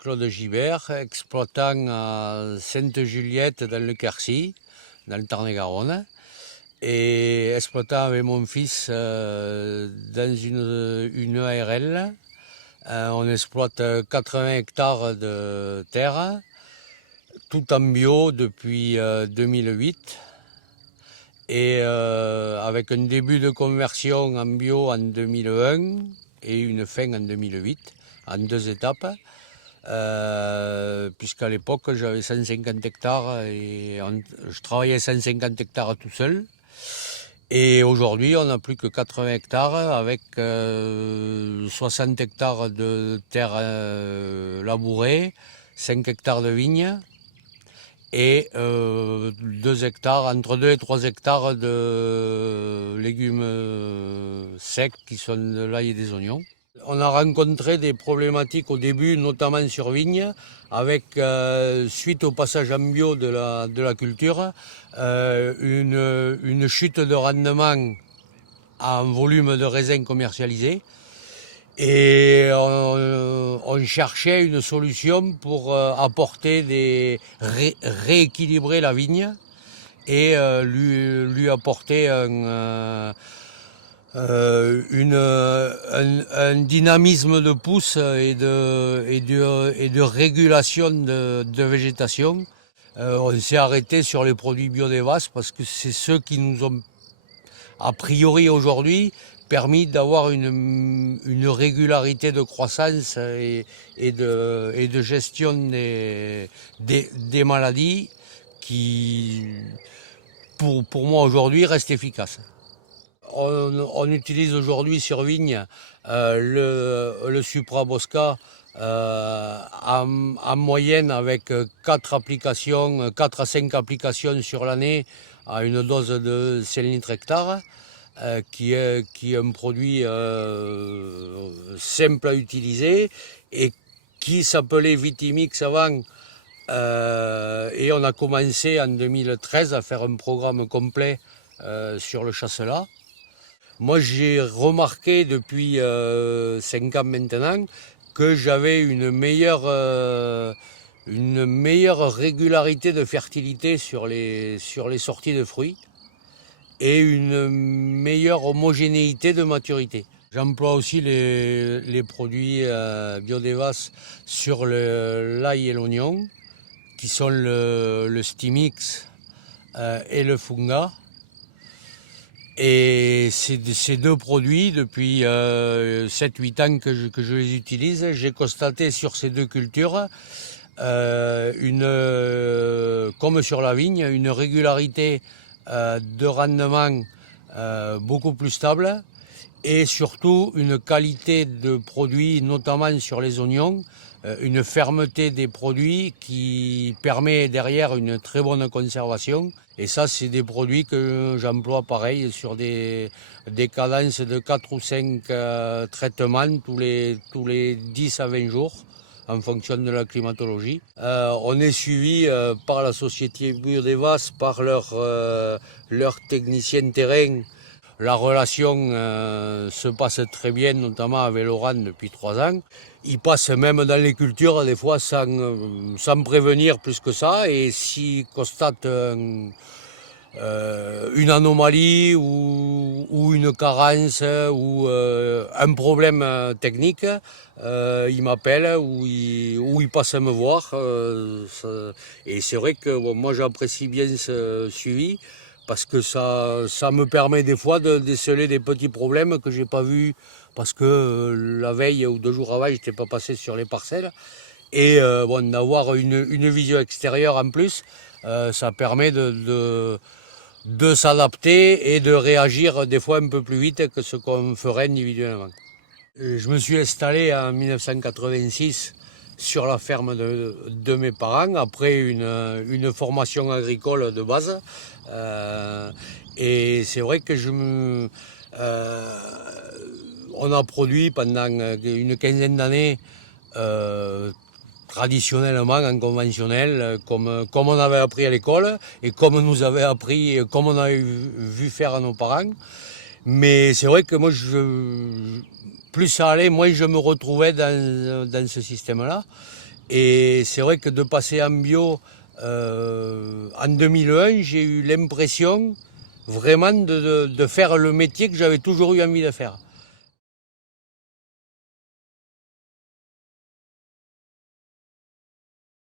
Claude Gibert, exploitant à Sainte-Juliette dans le Quercy, dans le Tarn-et-Garonne, et exploitant avec mon fils dans une ARL. On exploite 80 hectares de terre, tout en bio depuis 2008, et avec un début de conversion en bio en 2001 et une fin en 2008, en 2 étapes. Puisqu'à l'époque j'avais 150 hectares et je travaillais 150 hectares tout seul. Et aujourd'hui on n'a plus que 80 hectares avec 60 hectares de terre labourée, 5 hectares de vignes et 2 hectares, entre 2 et 3 hectares de légumes secs qui sont de l'ail et des oignons. On a rencontré des problématiques au début, notamment sur vigne, avec, suite au passage en bio de la culture, une chute de rendement en volume de raisin commercialisé. Et on cherchait une solution pour rééquilibrer la vigne et lui apporter un dynamisme de pousse et de régulation de végétation. On s'est arrêté sur les produits Biodevas parce que c'est ceux qui nous ont, a priori aujourd'hui, permis d'avoir une régularité de croissance et de gestion des maladies qui, pour moi aujourd'hui, restent efficaces. On utilise aujourd'hui sur vigne le Supra Bosca en moyenne avec 4 à 5 applications sur l'année à une dose de 5 litres hectare, qui est un produit simple à utiliser et qui s'appelait Vitimix avant. Et on a commencé en 2013 à faire un programme complet sur le chasselas. Moi, j'ai remarqué depuis 5 ans maintenant que j'avais une meilleure régularité de fertilité sur les sorties de fruits et une meilleure homogénéité de maturité. J'emploie aussi les produits Biodevas sur l'ail et l'oignon, qui sont le Stimix et le Funga. Et ces deux produits, depuis 7-8 ans que je les utilise, j'ai constaté sur ces deux cultures, comme sur la vigne, une régularité de rendement beaucoup plus stable et surtout une qualité de produits, notamment sur les oignons, une fermeté des produits qui permet derrière une très bonne conservation. Et ça, c'est des produits que j'emploie pareil sur des cadences de 4 ou 5 traitements tous les 10 à 20 jours en fonction de la climatologie. On est suivi par la société Biodevas, par leur technicien terrain. La relation se passe très bien, notamment avec Laurent depuis 3 ans. Il passe même dans les cultures, des fois sans prévenir plus que ça. Et s'il constate une anomalie ou une carence ou un problème technique, il m'appelle ou il passe à me voir. Et c'est vrai que bon, moi j'apprécie bien ce suivi parce que ça me permet des fois de déceler des petits problèmes que j'ai pas vus parce que la veille ou 2 jours avant j'étais pas passé sur les parcelles. Et bon, d'avoir une vision extérieure en plus, ça permet de s'adapter et de réagir des fois un peu plus vite que ce qu'on ferait individuellement. Je me suis installé en 1986 sur la ferme de mes parents, après une formation agricole de base. Et c'est vrai que on a produit pendant une quinzaine d'années traditionnellement en conventionnel, comme on avait appris à l'école et comme nous avait appris, comme on avait vu faire à nos parents. Mais c'est vrai que moi, plus ça allait, moins je me retrouvais dans ce système-là. Et c'est vrai que de passer en bio en 2001, j'ai eu l'impression vraiment de faire le métier que j'avais toujours eu envie de faire.